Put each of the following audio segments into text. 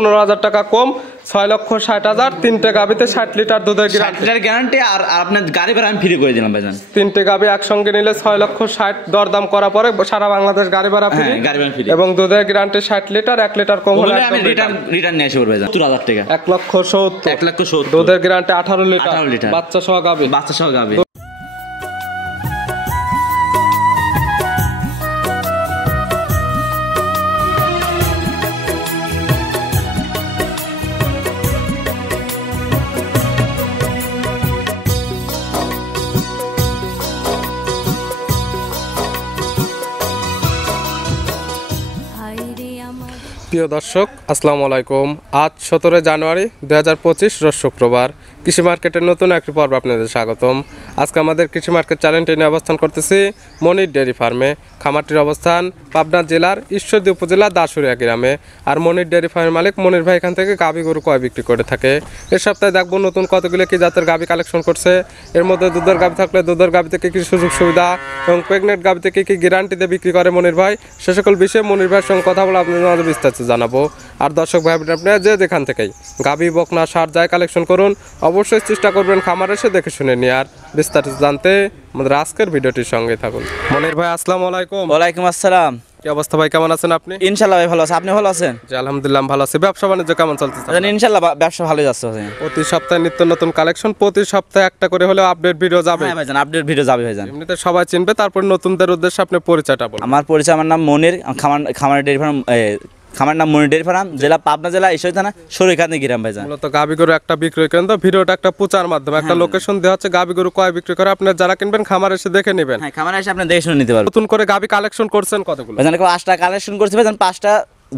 15,000 টাকা কম, 6,60,000। 3টে গাবিতে 60 লিটার দুধের গ্যারান্টি। আর আপনার গাড়ি ভাড়া আমি ফ্রি করে দিলাম ভাইজান। 3টে গাবি একসঙ্গে নিলে 6,60,000 দরদাম করা পরে সারা বাংলাদেশ গাড়ি ভাড়া ফ্রি। এবং দুধের গ্যারান্টি 60 লিটার, 1 লিটার কম হলে আমি রিটার্ন নিয়ে আসবো ভাইজান। 70,000 টাকা, 1,70,000। দুধের গ্যারান্টি 18 লিটার, বাচ্চা সহ গাবি। প্রিয় দর্শক, আসসালামু আলাইকুম। আজ 17 জানুয়ারি 2025, রোজ শুক্রবার। কৃষি মার্কেটের নতুন একটি পর্ব আপনাদের স্বাগতম। আজকে আমাদের কৃষি মার্কেট চ্যানেলটি নিয়ে অবস্থান করতেছি মনির ডেয়ারি ফার্মে। খামারটির অবস্থান পাবনা জেলার ঈশ্বরদী উপজেলা দাসুরিয়া গ্রামে। আর মনির ডেয়ারি ফার্মের মালিক মনির ভাই এখান থেকে গাভী গরু কয় বিক্রি করে থাকে। এর সপ্তাহে দেখবো নতুন কতগুলো কি জাতের গাভী কালেকশন করছে। এর মধ্যে দুধের গাভী থাকলে দুধের গাভী থেকে কি সুযোগ সুবিধা এবং প্রেগনেন্ট গাভী থেকে কি গ্যারান্টিতে বিক্রি করে মনির ভাই, সে সকল বিষয়ে মনির ভাইয়ের সঙ্গে কথা বলে আপনাদের বিস্তারিত জানাবো। আর দর্শক ভাই আপনারা যে যেখান থেকেই গাভী বকনা সার যায় কালেকশন করুন, অবশ্যই চেষ্টা করবেন খামার এসে দেখে শুনে নিয়ে। আর বিস্তারিত জানতে আমাদের আজকের ভিডিওটির সঙ্গে থাকুন। মনির ভাই আসসালামু আলাইকুম। ওয়ালাইকুম আসসালাম। কি অবস্থা ভাই, কেমন আছেন আপনি? ইনশাআল্লাহ ভাই ভালো আছি, আপনি ভালো আছেন? জি আলহামদুলিল্লাহ ভালো আছি। ব্যবসা বাণিজ্য কেমন চলতেছে? ইনশাআল্লাহ ব্যবসা ভালো যাচ্ছে। প্রতি সপ্তাহে নিত্য নতুন কালেকশন, প্রতি সপ্তাহে একটা করে হলেও আপডেট ভিডিও যাবে। হ্যাঁ ভাইজান, আপডেট ভিডিও যাবে ভাইজান। এমনিতে সবাই চিনবে, তারপর নতুনদের উদ্দেশ্যে আপনি পরিচয়টা বলুন। আমার পরিচয়, আমার নাম মনির, খামার ডেয়ারি ফার্ম, খামার নাম মনির ডেয়ারি ফার্ম, জেলা পাবনা জেলা ঈশ্বরদী থানা সরিখানি গ্রাম ভাইজান। মূলত গাভী গরু একটা বিক্রয় কেন্দ্র। ভিডিওটা একটা প্রচার মাধ্যমে, একটা লোকেশন দেওয়া হচ্ছে গাভী গরু কয় বিক্রি করে। আপনারা যারা কিনবেন খামার এসে দেখে নেবেন। হ্যাঁ, খামার এসে আপনি দেখে শুনে নিতে পারবেন। নতুন করে গাভী কালেকশন করছেন কতগুলো? ভাইজান 5টা কালেকশন করছি ভাইজান, 5টা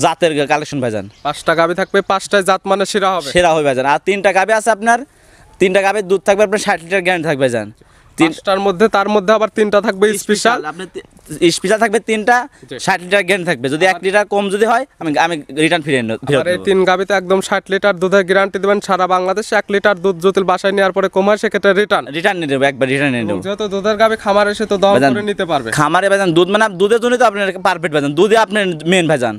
জাতের কালেকশন ভাইজান। 5টা গাভী থাকবে, 5টায় জাত মানে সেরা হবে ভাইজান। আর 3টা গাভী আছে আপনার, 3টা গাভীর দুধ থাকবে আপনার 60 লিটার গ্যারান্টি থাকবে ভাইজান। 5টার মধ্যে তার মধ্যে আবার 3টা থাকবে স্পেশাল। আপনি স্পেশাল থাকবে 3টা, 60 লিটার গ্যারান্টি থাকবে। যদি 1 লিটার কম যদি হয় আমি রিটার্ন ফিরে নেব। আর এই 3 গাভীতে একদম 60 লিটার দুধের গ্যারান্টি দিবেন সারা বাংলাদেশে। 1 লিটার দুধ যদি বাসায় নেওয়ার পরে কম হয় সেক্ষেত্রে রিটার্ন নিয়ে নেব, একবার রিটার্ন নিয়ে নেব। যেহেতু দুধের গাভী খামার এসে তো দহন করে নিতে পারবে। খামারে ভাইজান দুধ মানে দুধের জন্য তো আপনার পারফেক্ট ভাইজান। দুধে আপনার মেন ভাইজান।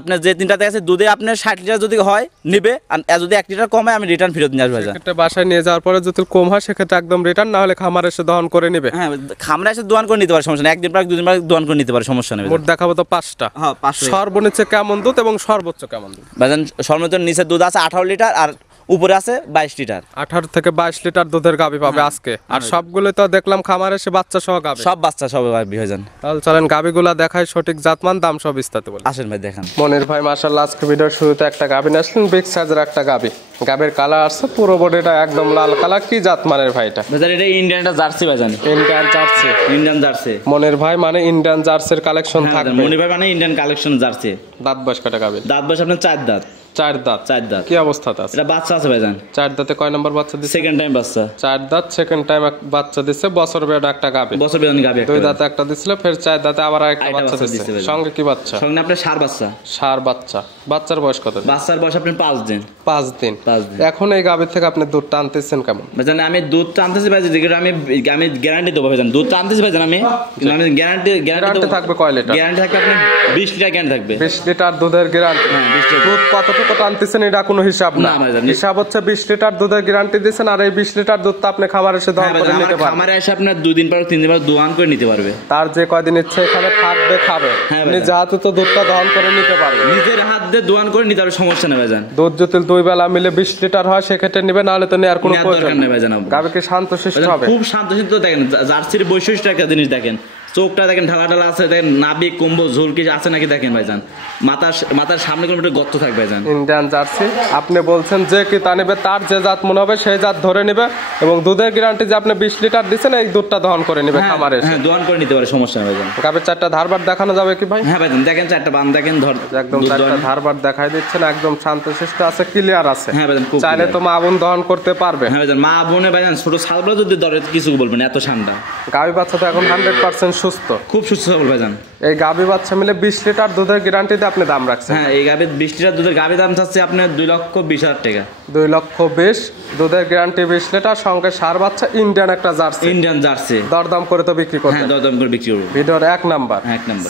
আপনার যে 3টাতে আছে দুধে আপনার 60 লিটার যদি হয় নিবে, আর যদি 1 লিটার কম হয় আমি রিটার্ন ফেরত নিয়ে আসবো ভাইজান। সেক্ষেত্রে বাসায় নিয়ে যাওয়ার পরে যদি কম হয় সেক্ষেত্রে একদম রিটার্ন, না হলে খামার এসে দহন করে নেবে। হ্যাঁ, খামারে এসে দোয়ান করে নিতে পারে, সমস্যা নেই। একদিন পর 2 দিন পর দোয়ান করে নিতে পারে, সমস্যা নেই। মোট দেখাবো তো 5টা। হ্যাঁ, 5টা। সর্বনিম্ন কেমন দুধ এবং সর্বোচ্চ কেমন দুধ ভাইজান? সর্বনিম্ন নিচে দুধ আছে 18 লিটার আর উপরে আছে 22 লিটার। 18 থেকে 22 লিটার দুধের গাভী পাবে আজকে। আর সবগুলো তো দেখলাম খামার এসে বাচ্চা সহ গাভী, সব বাচ্চা সব গাভী ভাইজান। তাহলে চলেন গাভীগুলা দেখাই, সঠিক জাতমান দাম সব বিস্তারিত বলি। আসেন ভাই দেখান। মনির ভাই মাশাআল্লাহ আজকে ভিডিওর শুরুতে একটা গাভী নিয়ে আসলেন, বিগ সাইজের একটা গাভী। গাভীর কালার আছে পুরো বডিটা একদম লাল কালার। কি জাত মানের ভাই এটা? ভাইজান এটা ইন্ডিয়ানটা জার্সি ভাইজান। Indian jersey. মনির ভাই মানে ইন্ডিয়ান জার্সির কালেকশন থাকবে। মনির ভাই মানে ইন্ডিয়ান কালেকশন জার্সি। দাঁত বয়স কয়টা গাভী? দাঁত বয়স আপনার 4 দাঁত। 4 দাঁত। কি অবস্থাতে আছে? এটা বাচ্চা আছে ভাইজান। 4 দাঁতে কয় নাম্বার বাচ্চা দিছে? সেকেন্ড টাইম বাচ্চা। 4 দাঁত সেকেন্ড টাইম বাচ্চা দিছে। বছর বেড়া একটা গাভী। বছর বেড়া গাভী। 2 দাঁতে একটা দিছিল, ফের 4 দাঁতে আবার একটা বাচ্চা দিছে। সঙ্গে কি বাচ্চা? সঙ্গে আপনার ষাঁড় বাচ্চা। ষাঁড় বাচ্চা। বাচ্চার বয়স কত? বাচ্চার বয়স আপনার 5 দিন। 5 দিন। এখন এই গাভী থেকে আপনি দুধ টানতেছেন কেমন? ভাইজান আমি দুধ টানতেছি ভাই, আমি গ্যারান্টি দেবো ভাইজান। দুধ টানতেছি ভাইজান আমি গ্যারান্টি থাকবে কয় লিটার? গ্যারান্টি থাকবে আপনার 20 লিটার গ্যারান্টি থাকবে। 20 লিটার দুধের গ্যারান্টি। হ্যাঁ, 20 লিটার। দুধ কতটুকু টানতেছেন এটা কোনো হিসাব না। হিসাব হচ্ছে 20 লিটার দুধের গ্যারান্টি দিয়েছেন। আর এই 20 লিটার দুধটা আপনি খামার এসে দহন করে নিতে পারবেন। খামারে এসে আপনার 2 দিন পর 3 দিন পর দোয়ান করে নিতে পারবে। তার যে কয়দিন ইচ্ছে এখানে থাকবে, খাবে। নিজে হাতে তো দুধটা দহন করে নিতে পারবে। নিজের হাত দিয়ে দোয়ান করে নিতে পারবে, সমস্যা নেই ভাইজান। দুধ যদি 2 বেলা মিলে 20 লিটার হয় সেক্ষেত্রে নেবে, না হলে তো নেওয়ার কোনো প্রয়োজন নেই ভাইজান। গাভীকে শান্তশিষ্ট হবে। খুব শান্তশিষ্ট। দেখেন জার্সির বৈশিষ্ট্য একটা জিনিস দেখেন, চোখটা দেখেন ঢালা আছে, দেখেন নাভি কুম্ভ ঝুলকি আছে নাকি দেখেন ভাইজান। মাথার সামনে কোনো একটা গর্ত থাকবে ভাইজান। Indian jersey. আপনি বলছেন যে কি তা নেবে, তার যে জাত মনে হবে সেই জাত ধরে নেবে। এবং দুধের গ্যারান্টি যে আপনি 20 লিটার দিচ্ছেন, এই দুধটা দহন করে নেবে খামারে। হ্যাঁ, দহন করে নিতে পারে, সমস্যা নেই ভাইজান। গাভীর 4টা ধারবার দেখানো যাবে কি ভাই? হ্যাঁ ভাইজান দেখেন, 4টা বান দেখেন, ধর একদম 4টা ধারবার দেখাই দিচ্ছেন। একদম শান্তশিষ্ট আছে, ক্লিয়ার আছে। হ্যাঁ ভাইজান, চাইলে তো মা বোন দহন করতে পারবে। হ্যাঁ ভাইজান, মা বোনে ভাইজান ছোট ছাগলও যদি ধরে কিছু বলবেন, এত ঠান্ডা। গাভী বাচ্চা তো এখন 100% সুস্থ, খুব সুস্থ সবল ভাইজান। এই গাভী বাচ্চা মিলে 20 লিটার দুধের গ্যারান্টিতে আপনি দাম রাখছেন। হ্যাঁ, এই গাভীর 20 লিটার দুধের গাভীর দাম চাচ্ছে আপনার 2,20,000 টাকা। 2,20,000 দুধের গ্যারান্টি 20 লিটার, সঙ্গে সার বাচ্চা ইন্ডিয়ান একটা জার্সি। ইন্ডিয়ান জার্সি দরদাম করে তো বিক্রি করবেন? হ্যাঁ, দরদাম করে বিক্রি করব। ভিডিওর 1 নাম্বার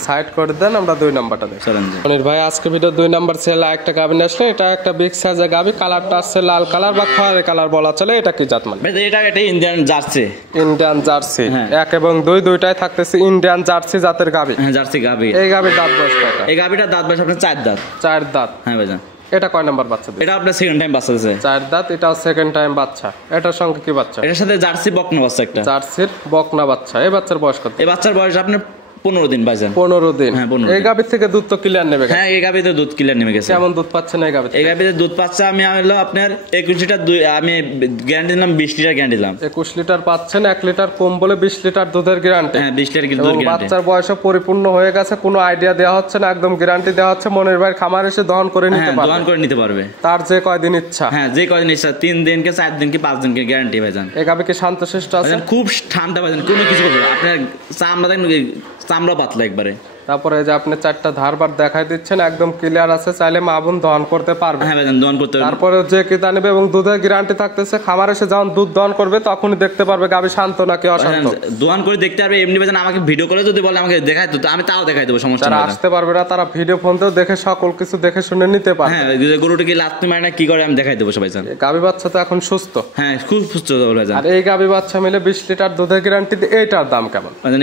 সাইড করে দেন, আমরা 2 নাম্বারটা দেখি। চলেন মনির ভাই আজকে ভিডিও 2 নাম্বার ছেলে একটা গাভী নিয়ে আসলেন। এটা একটা বিগ সাইজের গাভী, কালারটা আছে লাল কালার বা খয়েরি কালার বলা চলে। এটা কি জাত মানে? ভাই এটা একটা ইন্ডিয়ান জার্সি। ইন্ডিয়ান জার্সি, হ্যাঁ। 1 এবং 2 দুইটাই থাকতেছে ইন্ডিয়ান জার্সি জাতের গাভী। হ্যাঁ, জার্সি গাভী। এই গাভীর দাঁত বয়স কয়টা? এই গাভীটার দাঁত বয়স আপনার 4 দাঁত। 4 দাঁত। হ্যাঁ ভাইজান। এটা কয় নাম্বার বাচ্চা দিচ্ছে? এটা আপনার সেকেন্ড টাইম বাচ্চা দিয়েছে। 4 দাঁত, এটাও সেকেন্ড টাইম বাচ্চা। এটার সঙ্গে কি বাচ্চা? এটার সাথে জার্সি বকনা বাচ্চা একটা। জার্সির বকনা বাচ্চা। এই বাচ্চার বয়স কত? এই বাচ্চার বয়স আপনার 15 দিন ভাইজান। 15 দিন। হ্যাঁ, 15 এই গাভীর থেকে দুধ তো ক্লিয়ার নেবে? হ্যাঁ, এই গাভীতে দুধ ক্লিয়ার নেমে গেছে। কেমন দুধ পাচ্ছেন এই গাভী? এই গাভীতে দুধ পাচ্ছে আমি হলো আপনার 21 লিটার আমি গ্যারান্টি দিলাম, 20 লিটার গ্যারান্টি দিলাম। 21 লিটার পাচ্ছেন, 1 লিটার কম বলে 20 লিটার দুধের গ্যারান্টি। হ্যাঁ, 20 লিটার এবং দুধ গ্যারান্টি। বাচ্চার বয়সও পরিপূর্ণ হয়ে গেছে, কোনো আইডিয়া দেওয়া হচ্ছে না, একদম গ্যারান্টি দেওয়া হচ্ছে। মনির ভাইয়ের খামার এসে দহন করে নিতে হ্যাঁ, পারবে। দহন করে নিতে পারবে তার যে কয়দিন ইচ্ছা। হ্যাঁ, যে কয়দিন ইচ্ছা, 3 দিন কে 4 দিন কে 5 দিন কে গ্যারান্টি ভাইজান। এই গাভী কি শান্তশিষ্ট আছে? ভাইজান খুব ঠান্ডা ভাইজান, কোনো কিছু করবে না। আপনার চামড়া দেখেন, চামড়া পাতলা একবারে। তারপরে এই যে আপনি 4টা ধারবার দেখাই দিচ্ছেন, একদম ক্লিয়ার আছে, চাইলে মা বোন দহন করতে পারবে। হ্যাঁ ভাইজান, দহন করতে পারবে। তারপরে যে কিতা নেবে এবং দুধের গ্যারান্টি থাকতেছে। খামার এসে যখন দুধ দহন করবে তখনই দেখতে পারবে গাভী শান্ত নাকি অশান্ত। দোয়ান করে দেখতে পারবে। এমনি ভাইজান আমাকে ভিডিও করে যদি বলে আমাকে দেখাই তো আমি তাও দেখাই দেবো, সমস্যা যারা নেই। আসতে পারবে না তারা ভিডিও ফোনতেও দেখে সকল কিছু দেখে শুনে নিতে পারবে। হ্যাঁ, গরুটা কি লাত্তি মারে না কি করে আমি দেখাই দেবো সবাই জান। গাভী বাচ্চা তো এখন সুস্থ। হ্যাঁ, খুব সুস্থ ভাইজান। আর এই গাভী বাচ্চা মিলে 20 লিটার দুধের গ্যারান্টি, এইটার দাম কেমন? ভাইজান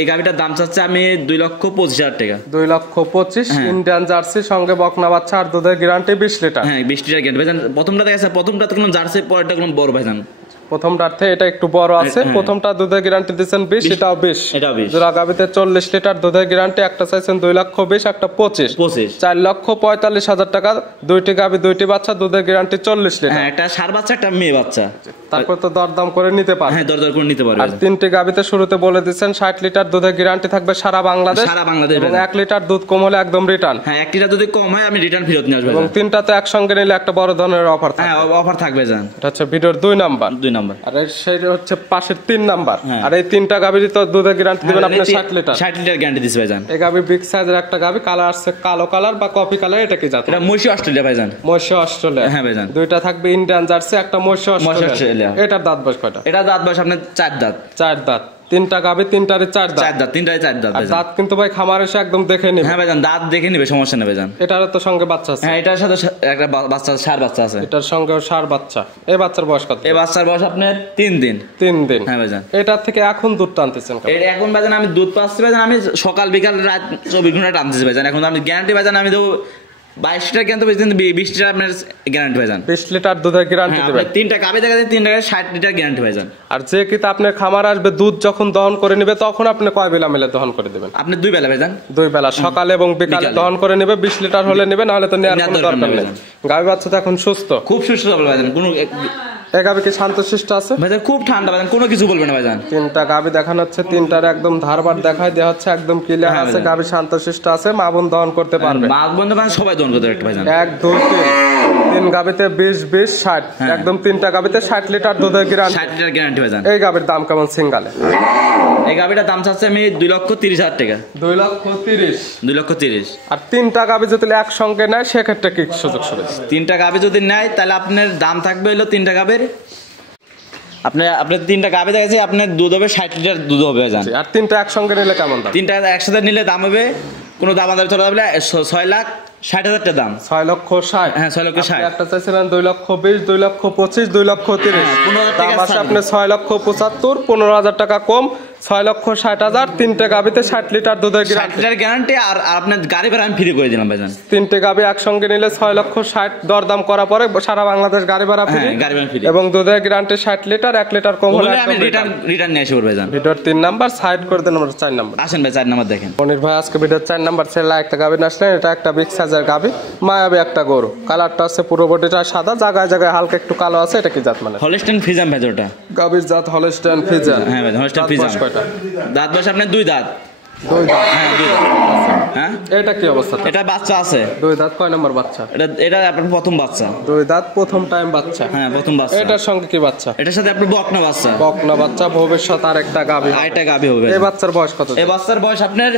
এই গাভীটার দাম চাচ্ছে আমি 2,25,000 টাকা। 2,25,000 ইন্ডিয়ান জার্সি, সঙ্গে বকনা বাচ্চা আর দুধের গ্যারান্টি 20 লিটার। হ্যাঁ, 20 লিটার গ্যারান্টি ভাইজান। প্রথমটা দেখা যাচ্ছে, প্রথমটা তো কোনো জার্সি, পরেরটা কোনো বড় ভাইজান। প্রথমটার থেকে এটা একটু বড় আছে। প্রথমটা দুধের গ্যারান্টি দিচ্ছেন 20, এটাও 20। এটাও 20। জোড়া গাভীতে 40 লিটার দুধের গ্যারান্টি, একটা চাইছেন 2,20,000, একটা 25। 4,45,000 টাকা। দুইটি গাভী, দুইটি বাচ্চা, দুধের গ্যারান্টি 40 লিটার। হ্যাঁ, একটা ষাঁড় বাচ্চা, একটা মেয়ে বাচ্চা। তারপর তো দরদাম করে নিতে পারবে। হ্যাঁ, দরদর করে নিতে পারবে। আর 3টি গাভীতে শুরুতে বলে দিচ্ছেন 60 লিটার দুধের গ্যারান্টি থাকবে সারা বাংলাদেশ। সারা বাংলাদেশ। এবং 1 লিটার দুধ কম হলে একদম রিটার্ন। হ্যাঁ, 1 লিটার যদি কম হয় আমি রিটার্ন ফেরত নিয়ে আসবো। এবং 3টাতে একসঙ্গে নিলে একটা বড় ধরনের অফার থাকবে। হ্যাঁ, অফার থাকবে জান। এটা হচ্ছে ভিডিওর 2 নাম্বার। 2 নাম্বার। আর সেটা হচ্ছে পাশের 3 নাম্বার। আর এই 3টা গাভীরই তো দুধের গ্যারান্টি দিবেন আপনি 60 লিটার। 60 লিটার গ্যারান্টি দিছে ভাইজান। এই গাভী বিগ সাইজের একটা গাভী, কালার আছে কালো কালার বা কফি কালার। এটা কি জাত? এটা মহিষী অস্ট্রেলিয়া ভাইজান। মহিষী অস্ট্রেলিয়া। হ্যাঁ ভাইজান। দুইটা থাকবে ইন্ডিয়ান জার্সি, একটা মহিষী অস্ট্রেলিয়া। অস্ট্রেলিয়া। এটার দাঁত বয়স কয়টা? এটা দাঁত বয়স আপনার 4 দাঁত। 4 দাঁত। 3টা গাভী, 3টারই 4 দাঁত। 4 দাঁত, 3টায় 4 দাঁত আর ভাইজান। দাঁত কিন্তু ভাই খামার এসে একদম দেখে নিবে। হ্যাঁ ভাইজান, দাঁত দেখে নিবে, সমস্যা নেই ভাইজান। এটার তো সঙ্গে বাচ্চা আছে। হ্যাঁ, এটার সাথে একটা বাচ্চা, ষাঁড় বাচ্চা আছে। এটার সঙ্গে সার বাচ্চা। এই বাচ্চার বয়স কত? এই বাচ্চার বয়স আপনার 3 দিন। 3 দিন। হ্যাঁ ভাইজান। এটার থেকে এখন দুধ টানতেছেন কেমন? এখন ভাইজান আমি দুধ পাচ্ছি ভাইজান, আমি সকাল বিকাল রাত 24 ঘন্টা টানতেছি ভাইজান। এখন আমি গ্যারান্টি ভাইজান আমি দেবো 22 লিটার, কিন্তু 20 লিটার আপনার গ্যারান্টি ভাইজান। 20 লিটার দুধের গ্যারান্টি দিবেন। 3টা গাভী দেখা যায়, 3 টাকায় 60 লিটার গ্যারান্টি ভাইজান। আর যে কিতা আপনার খামার আসবে দুধ যখন দহন করে নিবে তখন আপনি কয় বেলা মিলে দহন করে দিবেন? আপনি 2 বেলা ভাইজান। 2 বেলা, সকালে এবং বিকালে দহন করে নিবে। 20 লিটার হলে নিবে, না হলে তো নেওয়ার কোনো দরকার নেই। গাভী বাচ্চা তো এখন সুস্থ, খুব সুস্থ হবে ভাইজান। কোনো এই গাভী কি শান্তশিষ্ট আছে? ভাইজান খুব ঠান্ডা ভাইজান, কোনো কিছু বলবে না ভাইজান। 3টা গাভী দেখানো হচ্ছে, 3টার একদম ধারবার দেখাই দেওয়া হচ্ছে, একদম ক্লিয়ার আছে। গাভী শান্তশিষ্ট আছে, মা বোন দহন করতে পারবে। মা বন্ধু ভাই সবাই দহন করতে পারবে ভাইজান। 1 2 3 গাভীতে 20 20 60, একদম 3টা গাভীতে 60 লিটার দুধের গ্যারান্টি। 60 লিটার গ্যারান্টি ভাইজান। এই গাভীর দাম কেমন সিঙ্গালে? এই গাভীটার দাম চাচ্ছে আমি 2,30,000 টাকা। 2,30,000। 2,30,000। আর 3টা গাভী যদি একসঙ্গে নেয় সেক্ষেত্রে কি সুযোগ সুবিধা? 3টা গাভী যদি নেয় তাহলে আপনার দাম থাকবে হলো 3টা গাভীর আপনার 3টা গাভী দেখেছি, আপনার দুধ হবে 60 লিটার দুধ হবে ভাইজান। আর 3টা একসঙ্গে নিলে কেমন দাম? 3টা একসাথে নিলে দাম হবে, কোনো দাম আদার চলে যাবে 6,60,000 টাকা দাম। 6,60,000। হ্যাঁ, 6,60,000। একটা চাইছিলেন 2,20,000, 2,25,000, 2,30,000। দাম আছে আপনার 6,75,000, 15,000 টাকা কম। 6,60,000, 3টে গাভীতে 60 লিটার দুধের 60 লিটার গ্যারান্টি। আর আপনার গাড়ি ভাড়া আমি ফ্রি করে দিলাম ভাইজান। 3টে গাভী একসঙ্গে নিলে 6,60,000 দরদাম করার পরে সারা বাংলাদেশ গাড়ি ভাড়া ফ্রি। গাড়ি ভাড়া ফ্রি। এবং দুধের গ্যারান্টি 60 লিটার, 1 লিটার কম হলে আমি রিটার্ন নিয়ে আসবো ভাইজান। ভিডিওর 3 নাম্বার সাইড করে দেন, আমরা 4 নাম্বার আসেন ভাই, 4 নাম্বার দেখেন। মনির ভাই আজকে ভিডিওর 4 নাম্বার ছেলে একটা গাভী আসলেন। এটা একটা বিগ সাইজের গাভী, মায়াবী একটা গরু। কালারটা আছে পুরো বডিটা সাদা, জায়গায় জায়গায় হালকা একটু কালো আছে। এটা কি জাত মানে? হলস্টাইন ফ্রিজিয়ান ভাই ওটা। গাভীর জাত হলস্টাইন ফ্রিজিয়ান। হ্যাঁ ভাই, হলস্টাইন ফ্রিজিয়ান। কয়টা দাঁত বয়স আপনার 2 দাঁত। 2 দাঁত। হ্যাঁ, 2 দাঁত। হ্যাঁ এটা কি অবস্থা? এটা বাচ্চা আছে, দুই দাঁত, কয় নম্বর বাচ্চা? এটা আপনার প্রথম বাচ্চা। দুই দাঁত, প্রথম টাইম বাচ্চা। হ্যাঁ প্রথম বাচ্চা। এটার সঙ্গে কি বাচ্চা? এটার সাথে আপনার বকনা বাচ্চা। বকনা বাচ্চা, ভবিষ্যৎ আর একটা গাভী। আরেকটা গাভী হবে। এই বাচ্চার বয়স কত? এই বাচ্চার বয়স আপনার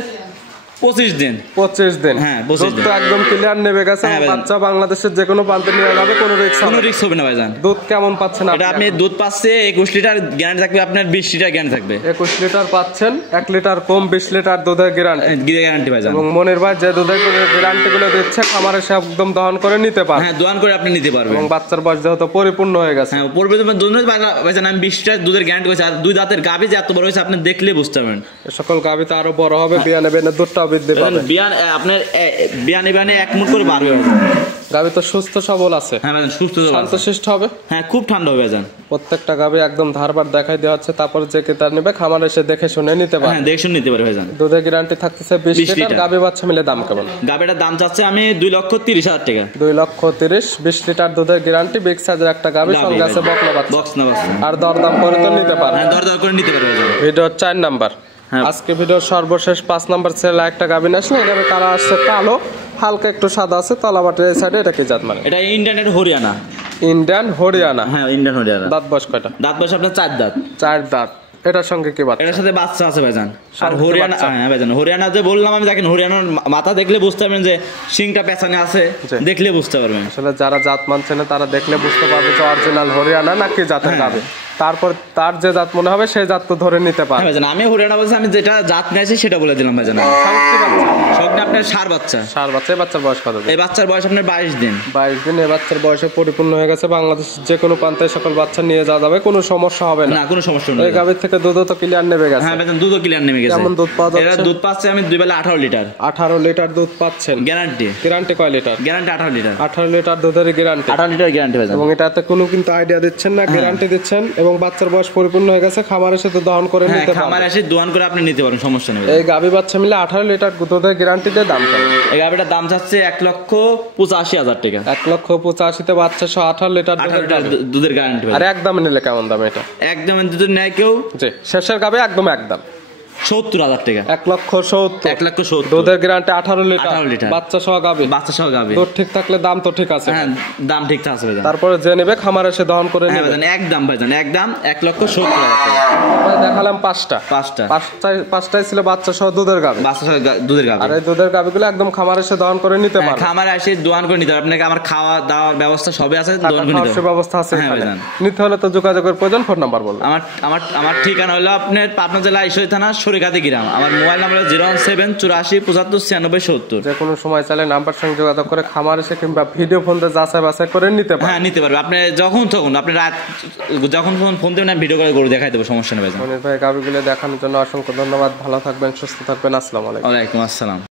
25 দিন। 25 দিন। হ্যাঁ 25 দিন। তো একদম ক্লিয়ার নেবে গেছে। হ্যাঁ, বাচ্চা বাংলাদেশের যে কোনো প্রান্তে নিয়ে যাবে, কোনো রিস্ক কোনো রিস্ক হবে না ভাইজান। দুধ কেমন পাচ্ছেন এটা আপনি? দুধ পাচ্ছে 21 লিটার, গ্যারান্টি থাকবে আপনার 20 লিটার গ্যারান্টি থাকবে। 21 লিটার পাচ্ছেন, 1 লিটার কম 20 লিটার দুধের গ্যারান্টি। গ্যারান্টি ভাইজান। এবং মনির ভাই যে দুধের গ্যারান্টি গুলো দিচ্ছে, খামারে সে একদম দহন করে নিতে পারবে। হ্যাঁ দোয়ান করে আপনি নিতে পারবেন। এবং বাচ্চার বয়স যেহেতু পরিপূর্ণ হয়ে গেছে। হ্যাঁ পূর্বে দুধ ভাইজান আমি 20 লিটার দুধের গ্যারান্টি করেছি। আর দুই দাঁতের গাভী যে এত বড় হয়েছে আপনি দেখলে বুঝতে পারবেন। এ সকল গাভীতে আরো বড় হবে, বিয়ানে বিয়ানে দুধটাও বৃদ্ধি পাবে। বিয়ান আপনার বিয়ানে বিয়ানে 1 মুঠ করে বাড়বে। গাভী তো সুস্থ সবল আছে। হ্যাঁ ভাইজান সুস্থ শান্তশিষ্ট হবে। হ্যাঁ খুব ঠান্ডা হবে ভাইজান। প্রত্যেকটা গাভী একদম ধারবার দেখাই দেওয়া হচ্ছে, তারপর যে ক্রেতা নেবে খামারে এসে দেখে শুনে নিতে পারে। হ্যাঁ দেখে শুনে নিতে পারে ভাইজান। দুধের গ্যারান্টি থাকতেছে 20 লিটার। গাভী বাচ্চা মিলে দাম কেমন? গাভীটার দাম চাচ্ছে আমি 2,30,000 টাকা। 2,30,000, 20 লিটার দুধের গ্যারান্টি, বিগ সাইজের একটা গাভী, সঙ্গে আছে বকনা বাচ্চা। বকনা বাচ্চা। আর দরদাম করে তো নিতে পারে। হ্যাঁ দরদাম করে নিতে পারে ভাইজান। ভিডিওর 4 নাম্বার। আজকে ভিডিওর সর্বশেষ 5 নাম্বার ছেলে একটা গাভী আসলে এখানে কালার আসছে কালো, হালকা একটু সাদা আছে তলাবাটের এই সাইডে। এটা কি জাত মানে? এটা ইন্ডিয়ান হরিয়ানা। ইন্ডিয়ান হরিয়ানা। হ্যাঁ ইন্ডিয়ান হরিয়ানা। দাঁত বয়স কয়টা? দাঁত বয়স আপনার 4 দাঁত। 4 দাঁত। এটার সঙ্গে কি বাচ্চা? এটার সাথে বাচ্চা আছে ভাইজান। আর সঙ্গে হরিয়ানা, বাচ্চা। হ্যাঁ ভাইজান হরিয়ানা যে বললাম আমি, দেখেন হরিয়ানার মাথা দেখলে বুঝতে পারবেন যে শিংটা পেছনে আছে, জি। দেখলে বুঝতে পারবেন। আসলে যারা জাত মানছে না তারা দেখলে বুঝতে পারবে যে অরিজিনাল হরিয়ানা নাকি জাতের গাভী। তারপর তার যে জাত মনে হবে সেই জাত তো ধরে নিতে হ্যাঁ পারে। ভাইজান আমি হরিয়ানা বলছি, আমি যেটা জাত নিয়েছি সেটা বলে দিলাম ভাইজান। সঙ্গে কি বাচ্চা? সঙ্গে আপনার ষাঁড় বাচ্চা। ষাঁড় বাচ্চা। এই বাচ্চার বয়স কত? এই বাচ্চার বয়স আপনার 22 দিন। 22 দিন। এই বাচ্চার বয়সে পরিপূর্ণ হয়ে গেছে। বাংলাদেশ যে কোনো প্রান্তে সকল বাচ্চা নিয়ে যাওয়া যাবে, কোনো সমস্যা হবে না। না কোনো সমস্যা নেই। এই গাভীর থেকে দুধও তো ক্লিয়ার নেবে গেছে। হ্যাঁ ভাইজান দুধও ক্লিয়ার নেমে গেছে। কেমন দুধ পাওয়া যাচ্ছে? এরা দুধ পাচ্ছে আমি 2 বেলা 18 লিটার। 18 লিটার দুধ পাচ্ছেন। গ্যারান্টি। গ্যারান্টি কয় লিটার? Guarantee 18 litre. 18 লিটার দুধের গ্যারান্টি। 18 লিটার গ্যারান্টি ভাইজান। এবং এটাতে কোনো কিন্তু আইডিয়া দিচ্ছেন না, গ্যারান্টি দিচ্ছেন। এবং বাচ্চার বয়স পরিপূর্ণ হয়ে গেছে, খামারে সাথে দহন করে হ্যাঁ নিতে খামার পারবেন। এসে দোয়ান করে আপনি নিতে পারেন, সমস্যা নেই। এই গাভী বাচ্চা মিলে 18 লিটার দুধের গ্যারান্টি দিয়ে দাম কেমন? এই গাভীটার দাম চাচ্ছে 1,85,000 টাকা। 1,85,000 বাচ্চা সহ 18 লিটার 18 দুধের লিটার গাভী। দুধের গ্যারান্টি। আর একদম নিলে কেমন দাম এটা? একদম যদি নেয় কেউ জি, শেষের গাভী একদম একদম 70,000 টাকা। 1,70,000। 1,70,000 দুধের গ্যারান্টি 18 লিটার। 18 লিটার। বাচ্চা সহ গাভী। বাচ্চা সহ গাভী। দুধ ঠিক থাকলে দাম তো ঠিক আছে। হ্যাঁ দাম ঠিক আছে ভাইজান। তারপরে যে নেবে খামারে এসে দহন করে হ্যাঁ নেবে। ভাইজান একদম ভাইজান একদম 1,70,000 টাকা। আমরা দেখালাম 5টা। 5টা। 5টাই ছিল বাচ্চা সহ দুধের গাভী। বাচ্চা সহ দুধের গাভী। আর এই দুধের গাভীগুলো একদম খামারে এসে দহন করে নিতে হ্যাঁ, পারবে। খামারে এসে দোয়ান করে নিতে হবে। আপনাকে আমার খাওয়া দাওয়ার ব্যবস্থা সবই আছে, দোয়ান করে নিতে হবে। ব্যবস্থা আছে হ্যাঁ এখানে। ভাইজান। নিতে হলে তো যোগাযোগের প্রয়োজন। ফোন নাম্বার বলুন। আমার আমার আমার ঠিকানা হলো আপনার পাবনা জেলা ঈশ্বরদী থানা সরিকাদি গ্রাম। আমার মোবাইল নাম্বার 01784757070। যে কোনো সময় চাইলে নাম্বার সঙ্গে যোগাযোগ করে খামার এসে কিংবা ভিডিও ফোন দিয়ে যাচাই বাছাই করে নিতে পারবে। হ্যাঁ নিতে পারবে। আপনি যখন তখন আপনি রাত যখন ফোন দেবেন আমি ভিডিও করে গরু দেখাই দেবো, সমস্যা নেই ভাইজান। মনির ভাই গাভীগুলো দেখানোর জন্য অসংখ্য ধন্যবাদ। ভালো থাকবেন, সুস্থ থাকবেন। আসসালামু আলাইকুম। ওয়ালাইকুম আসসালাম।